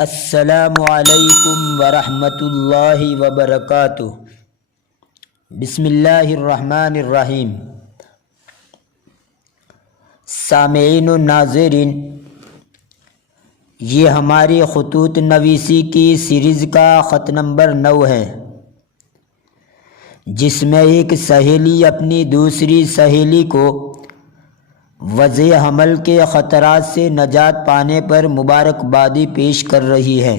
السلام علیکم ورحمۃ اللہ وبرکاتہ۔ بسم اللہ الرحمن الرحیم۔ سامعین و ناظرین، یہ ہماری خطوط نویسی کی سیریز کا خط نمبر 9 ہے، جس میں ایک سہیلی اپنی دوسری سہیلی کو وضع حمل کے خطرات سے نجات پانے پر مبارکبادی پیش کر رہی ہے۔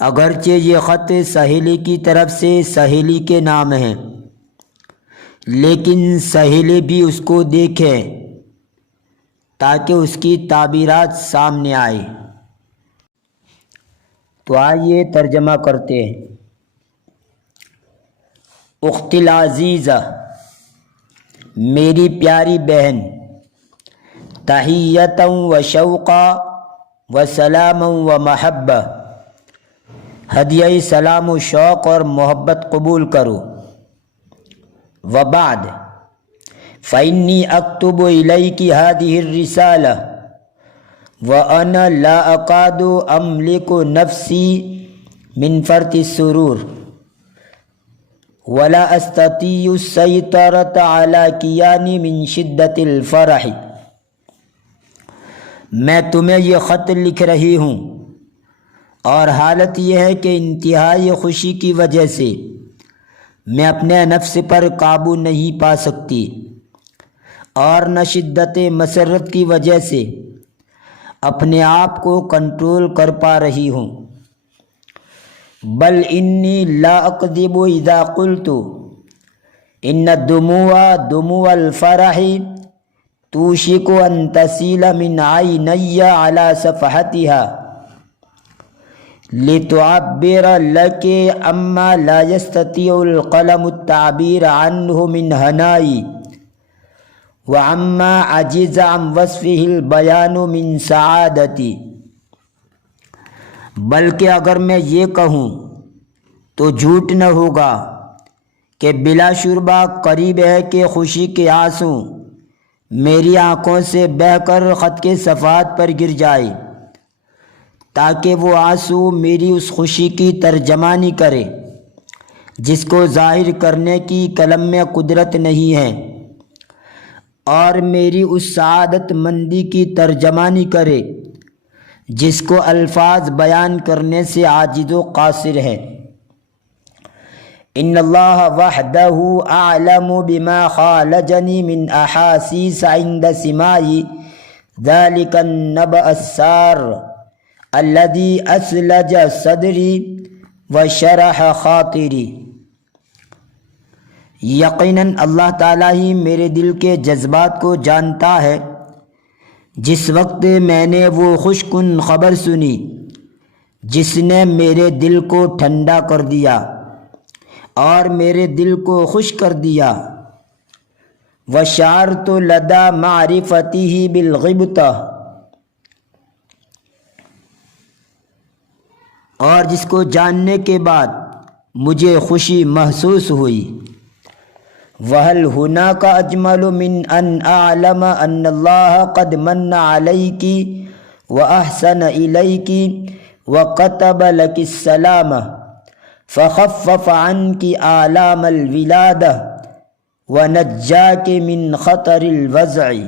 اگرچہ یہ خط سہیلی کی طرف سے سہیلی کے نام ہے، لیکن سہیلی بھی اس کو دیکھے تاکہ اس کی تعبیرات سامنے آئے۔ تو آئیے ترجمہ کرتے ہیں۔ اخت العزیزہ، میری پیاری بہن، تحیۃ و شوقا و سلام و محبہ، ہدیہ سلام و شوق اور محبت قبول کرو۔ وبعد، فإنی اکتب الیک هذه الرسالہ وانا لا اکاد املک نفسی من فرط السرور ولا استطيع السيطرة على كياني من شدة الفرح۔ میں تمہیں یہ خط لکھ رہی ہوں اور حالت یہ ہے کہ انتہائی خوشی کی وجہ سے میں اپنے نفس پر قابو نہیں پا سکتی اور نہ شدت مسرت کی وجہ سے اپنے آپ کو کنٹرول کر پا رہی ہوں۔ بل انی لا اکذب اذا قلت ان الدموع دموع الفرح توشک ان تسیل من عینی على صفحتها لتعبر لك اما لا يستطيع القلم التعبیر عنه من ہنائی وعما عجز عن وصفه البیان من سعادتی۔ بلکہ اگر میں یہ کہوں تو جھوٹ نہ ہوگا کہ بلا شبہ قریب ہے کہ خوشی کے آنسو میری آنکھوں سے بہہ کر خط کے صفحات پر گر جائے، تاکہ وہ آنسو میری اس خوشی کی ترجمانی کرے جس کو ظاہر کرنے کی قلم میں قدرت نہیں ہے، اور میری اس سعادت مندی کی ترجمانی کرے جس کو الفاظ بیان کرنے سے عاجز و قاصر ہے۔ ان اللہ وحدہ اعلم بما خالجنی من احاسیس عند سماع ذلك النبأ السار الذي اسلج صدری وشرح خاطری۔ یقیناً اللہ تعالیٰ ہی میرے دل کے جذبات کو جانتا ہے۔ جس وقت میں نے وہ خوش کن خبر سنی جس نے میرے دل کو ٹھنڈا کر دیا اور میرے دل کو خوش کر دیا۔ وشعرت لدى معرفته بالغبطہ، اور جس کو جاننے کے بعد مجھے خوشی محسوس ہوئی۔ وَهَلْ هُنَاكَ أَجْمَلُ مِنْ أَنْ أَعْلَمَ أَنَّ اللَّهَ قَدْ مَنَّ عَلَيْكِ وَأَحْسَنَ إِلَيْكِ وَكَتَبَ لَكِ السَّلَامَ فَخَفَّفَ عَنْكِ آلَامَ الْوِلَادَةِ وَنَجَّاكِ مِنْ خَطَرِ الْوَضْعِ۔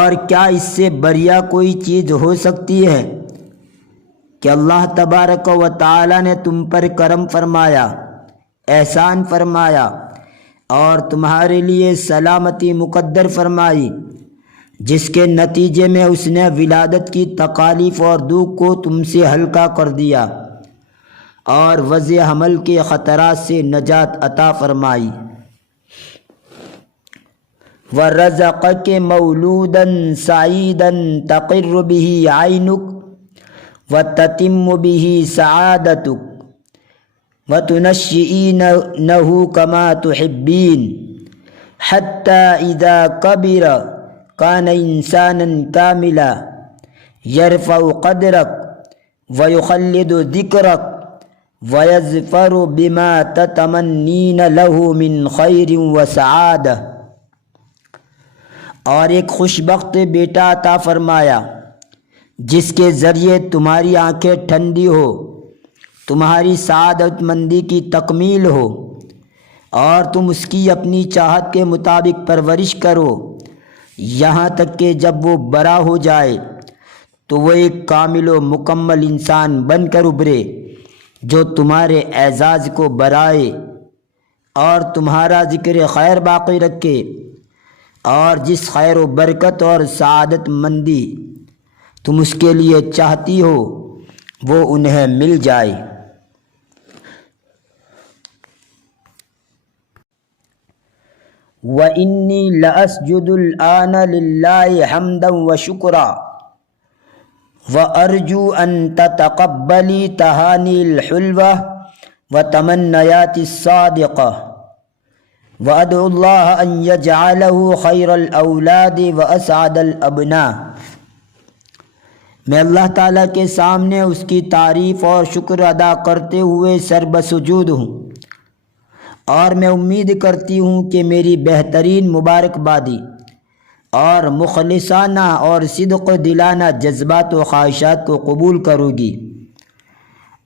اور کیا اس سے بڑھیا کوئی چیز ہو سکتی ہے کہ اللہ تبارک و تعالی نے تم پر کرم فرمایا، احسان فرمایا اور تمہارے لیے سلامتی مقدر فرمائی، جس کے نتیجے میں اس نے ولادت کی تکالیف اور دکھ کو تم سے ہلکا کر دیا اور وضع حمل کے خطرات سے نجات عطا فرمائی۔ وَرَزَقَكَ مَوْلُودًا سَعِيدًا تَقِرُّ بِهِ عَيْنُكَ وَتَتِمُّ بِهِ سَعَادَتُكَ وَتُنَشِّئِينَهُ كَمَا تُحِبِّينَ حَتَّى إِذَا كَبِرَ كَانَ إِنسَانًا كَامِلًا يَرْفَعُ قَدْرَكَ وَيُخَلِّدُ ذِكْرَكَ وَيَظْفَرُ بِمَا تَتَمَنِّينَ لَهُ مِنْ خَيْرٍ وَسَعَادَةٍ۔ اور ایک خوش بخت بیٹا عطا فرمایا جس کے ذریعے تمہاری آنکھیں ٹھنڈی ہو، تمہاری سعادت مندی کی تکمیل ہو، اور تم اس کی اپنی چاہت کے مطابق پرورش کرو، یہاں تک کہ جب وہ بڑا ہو جائے تو وہ ایک کامل و مکمل انسان بن کر ابھرے، جو تمہارے اعزاز کو بڑھائے اور تمہارا ذکر خیر باقی رکھے، اور جس خیر و برکت اور سعادت مندی تم اس کے لیے چاہتی ہو وہ انہیں مل جائے۔ وَإِنِّي لَأَسْجُدُ الْآنَ لِلَّهِ حَمْدًا وَشُكْرًا وَأَرْجُو أَن تَتَقَبَّلِي تَهَانِي الْحُلْوَةَ وَتَمَنَّيَاتِ الصَّادِقَةِ وَأَدْعُو اللَّهَ أَن يَجْعَلَهُ خَيْرَ الْأَوْلَادِ وَأَسْعَدَ الْأَبْنَاءِ۔ میں اللہ تعالیٰ کے سامنے اس کی تعریف اور شکر ادا کرتے ہوئے سر بسجود ہوں، اور میں امید کرتی ہوں کہ میری بہترین مبارکبادی اور مخلصانہ اور صدق دلانہ جذبات و خواہشات کو قبول کرو گی،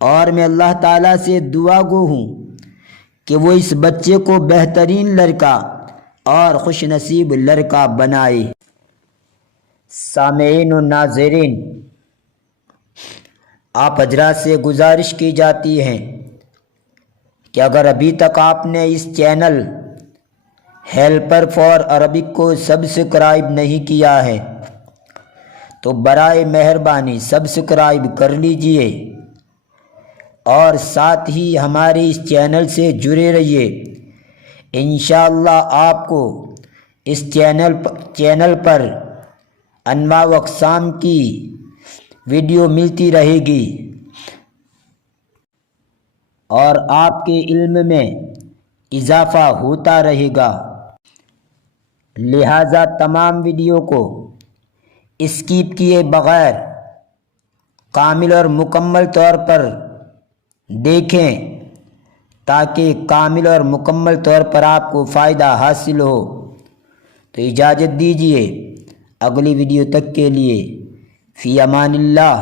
اور میں اللہ تعالیٰ سے دعا گو ہوں کہ وہ اس بچے کو بہترین لڑکا اور خوش نصیب لڑکا بنائے۔ سامعین و ناظرین، آپ حضرات سے گزارش کی جاتی ہے کہ اگر ابھی تک آپ نے اس چینل ہیلپر فار عربک کو سبسکرائب نہیں کیا ہے تو برائے مہربانی سبسکرائب کر لیجئے، اور ساتھ ہی ہمارے اس چینل سے جڑے رہیے۔ انشاءاللہ آپ کو اس چینل پر انواع و اقسام کی ویڈیو ملتی رہے گی، اور آپ کے علم میں اضافہ ہوتا رہے گا، لہٰذا تمام ویڈیو کو اسکپ کیے بغیر کامل اور مکمل طور پر دیکھیں، تاکہ کامل اور مکمل طور پر آپ کو فائدہ حاصل ہو۔ تو اجازت دیجیے، اگلی ویڈیو تک کے لیے فی امان اللہ،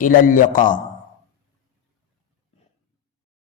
الی اللقاء۔